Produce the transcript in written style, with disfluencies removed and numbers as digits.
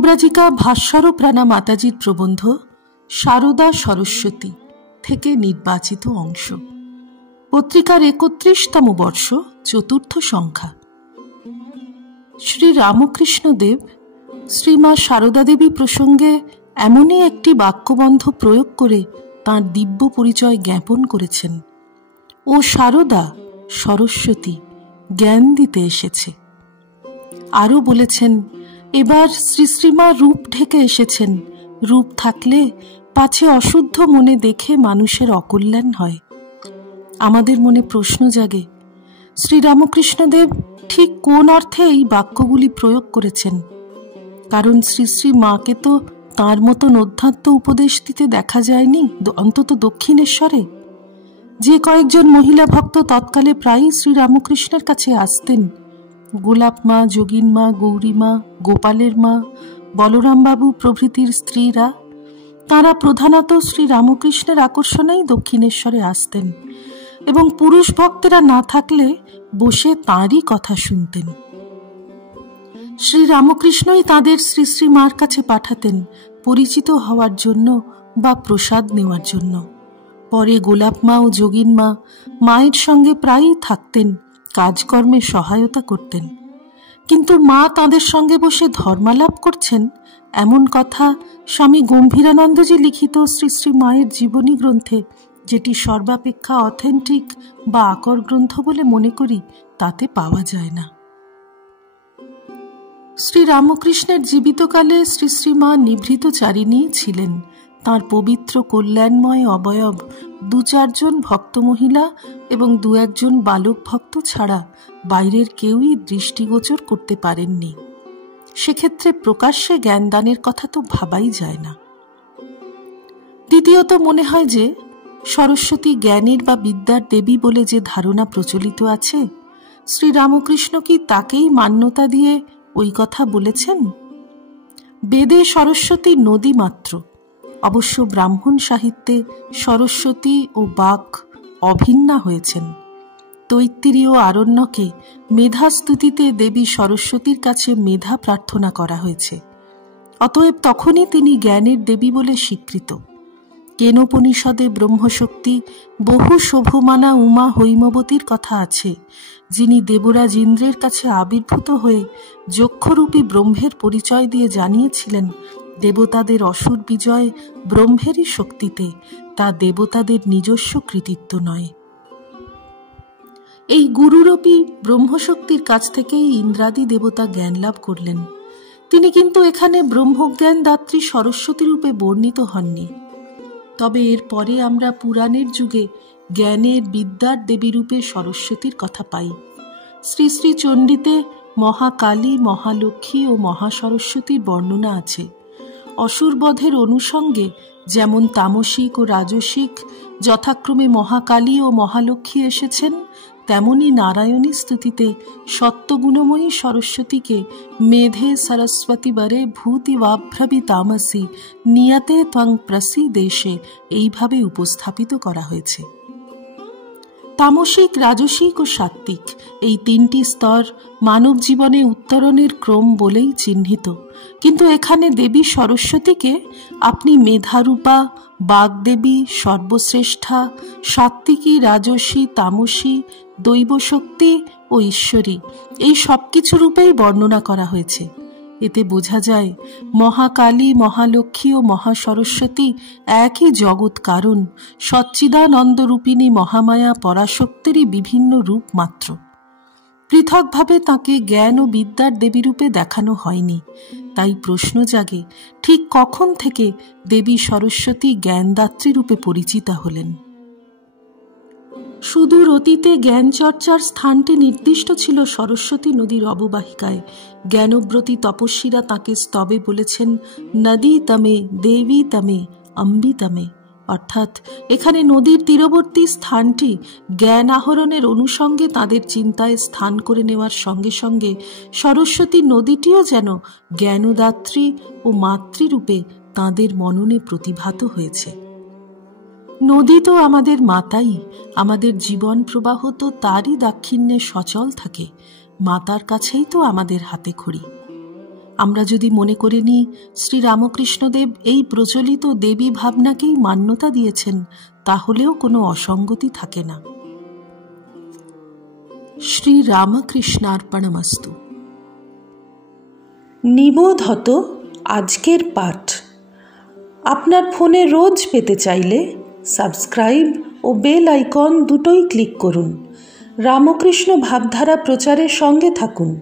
পরিব্রাজিকা ভাস্বরপ্রাণা মাতাজির প্রবন্ধ সারদা সরস্বতী থেকে নির্বাচিত অংশ। পত্রিকার 31তম বর্ষ, চতুর্থ সংখ্যা। শ্রী রামকৃষ্ণ দেব শ্রীমা সারদা দেবী প্রসঙ্গে এমনই একটি বাক্যবন্ধ প্রয়োগ করে তাঁর দিব্য পরিচয় জ্ঞাপন করেছেন। ও সারদা সরস্বতী জ্ঞান দিতে এসেছে। আরও বলেছেন, এবার শ্রী শ্রীমা রূপ ঢেকে এসেছেন। রূপ থাকলে পাছে অশুদ্ধ মনে দেখে মানুষের অকল্যাণ হয়। আমাদের মনে প্রশ্ন জাগে, শ্রীরামকৃষ্ণদেব ঠিক কোন অর্থে এই বাক্যগুলি প্রয়োগ করেছেন? কারণ শ্রী শ্রী মাকে তো তাঁর মতন অধ্যাত্ম উপদেশ দিতে দেখা যায়নি, অন্তত দক্ষিণেশ্বরে। যে কয়েকজন মহিলা ভক্ত তৎকালে প্রায়ই শ্রীরামকৃষ্ণের কাছে আসতেন, গোলাপ মা, যোগিন মা, গৌরী মা, গোপালের মা, বলরামবাবু প্রভৃতির স্ত্রীরা, তাঁরা প্রধানত শ্রীরামকৃষ্ণের আকর্ষণেই দক্ষিণেশ্বরে আসতেন এবং পুরুষ ভক্তেরা না থাকলে বসে তাঁরই কথা শুনতেন। শ্রীরামকৃষ্ণই তাঁদের শ্রী শ্রী মার কাছে পাঠাতেন পরিচিত হওয়ার জন্য বা প্রসাদ নেওয়ার জন্য। পরে গোলাপ মা ও যোগিন মা মায়ের সঙ্গে প্রায়ই থাকতেন, কাজকর্মে সহায়তা করতেন। কিন্তু মা তাঁদের সঙ্গে বসে ধর্মালাপ করছেন, এমন কথা স্বামী গম্ভীরানন্দজি লিখিত শ্রী শ্রী মায়ের জীবনী গ্রন্থে, যেটি সর্বাপেক্ষা অথেন্টিক বা আকর গ্রন্থ বলে মনে করি, তাতে পাওয়া যায় না। শ্রীরামকৃষ্ণের জীবিতকালে শ্রী শ্রী মা নিভৃতচারিণী ছিলেন। তাঁর পবিত্র কল্যাণময় অবয়ব 2-4 জন ভক্ত মহিলা এবং 2-1 জন বালক ভক্ত ছাড়া বাইরের কেউই দৃষ্টিগোচর করতে পারেননি। সেক্ষেত্রে প্রকাশ্যে জ্ঞানদানের কথা তো ভাবাই যায় না। দ্বিতীয়ত, মনে হয় যে সরস্বতী জ্ঞানের বা বিদ্যার দেবী বলে যে ধারণা প্রচলিত আছে, শ্রীরামকৃষ্ণ কি তাকেই মান্যতা দিয়ে ওই কথা বলেছেন? বেদে সরস্বতী নদী মাত্র। অবশ্য ব্রাহ্মণ সাহিত্যে সরস্বতী ও বাক অভিন্না হয়েছেন। তৈত্তিরীয় আরণ্যকে মেধাস্তুতিতে দেবী সরস্বতীর কাছে মেধা প্রার্থনা করা হয়েছে। অতএব তখনই তিনি জ্ঞানের দেবী বলে স্বীকৃত। কেনোপনিষদে ব্রহ্মশক্তি বহু শোভমানা উমা হৈমবতীর কথা আছে, যিনি দেবরাজ ইন্দ্রের কাছে আবির্ভূত হয়ে যক্ষরূপী ব্রহ্মের পরিচয় দিয়ে জানিয়েছিলেন, দেবতাদের অসুর বিজয় ব্রহ্মেরই শক্তিতে, তা দেবতাদের নিজস্ব কৃতিত্ব নয়। এই গুরুরূপী ব্রহ্মশক্তির কাছ থেকেই ইন্দ্রাদি দেবতা জ্ঞান লাভ করলেন। তিনি কিন্তু এখানে ব্রহ্মজ্ঞান দাত্রী সরস্বতী রূপে বর্ণিত হননি। তবে এর পরে আমরা পুরাণের যুগে জ্ঞানের বিদ্যার দেবী রূপে সরস্বতীর কথা পাই। শ্রী শ্রী চণ্ডীতে মহাকালী, মহালক্ষ্মী ও মহাসরস্বতীর বর্ণনা আছে। অসুরবধের অনুষঙ্গে যেমন তামসিক ও রাজসিক যথাক্রমে মহাকালী ও মহালক্ষ্মী এসেছেন, তেমনি নারায়ণী স্তুতিতে সত্যগুণময়ী সরস্বতীকে মেধে সরস্বতী বরে ভূতি বাভ্রবি তামসী নিয়তে ত্বং প্রসীদেশে এইভাবে উপস্থাপিত করা হয়েছে। তামসিক, রাজসিক ও সাত্ত্বিক এই 3টি স্তর মানব জীবনে উত্তরণের ক্রম বলেই চিহ্নিত। কিন্তু এখানে দেবী সরস্বতীকে আপনি মেধারূপা, বাগদেবী, সর্বশ্রেষ্ঠা, সাত্ত্বিকী, রাজসী, তামসী, দৈবশক্তি ও ঈশ্বরী এই সবকিছু রূপেই বর্ণনা করা হয়েছে। এতে বোঝা যায় মহাকালী, মহালক্ষ্মী ও মহাসরস্বতী একই জগৎ কারণ, সচ্চিদানন্দরূপিণী মহামায়া পরাশক্তিরই বিভিন্ন রূপ মাত্র। পৃথকভাবে তাকে জ্ঞান ও বিদ্যার দেবী রূপে দেখানো হয়নি। তাই প্রশ্ন জাগে, ঠিক কখন থেকে দেবী সরস্বতী জ্ঞানদাত্রী রূপে পরিচিতা হলেন? সুদূর অতীতে জ্ঞান চর্চার স্থানটি নির্দিষ্ট ছিল সরস্বতী নদীর অববাহিকায়। জ্ঞানব্রতী তপস্বীরা তাকে স্তবে বলেছেন নদী তমে, দেবী তমে, অম্বি তমে। অর্থাৎ এখানে নদীর তীরবর্তী স্থানটি জ্ঞান আহরণের অনুষঙ্গে তাদের চিন্তায় স্থান করে নেওয়ার সঙ্গে সঙ্গে সরস্বতী নদীটিও যেন জ্ঞানদাত্রী ও মাতৃরূপে তাঁদের মননে প্রতিভাত হয়েছে। নদী তো আমাদের মাতাই, আমাদের জীবন প্রবাহ তো তারই দাক্ষিণ্যে সচল থাকে। মাতার কাছেই তো আমাদের হাতে খড়ি। আমরা যদি মনে করে নিই শ্রীরামকৃষ্ণদেব এই প্রচলিত দেবী ভাবনাকেই মান্যতা দিয়েছেন, তাহলেও কোনো অসঙ্গতি থাকে না। শ্রীরামকৃষ্ণার্পণমস্তু। নিবোধত আজকের পাঠ আপনার ফোনে রোজ পেতে চাইলে সাবস্ক্রাইব ও বেল আইকন দুটোই ক্লিক করুন। রামকৃষ্ণ ভাবধারা প্রচারের সঙ্গে থাকুন।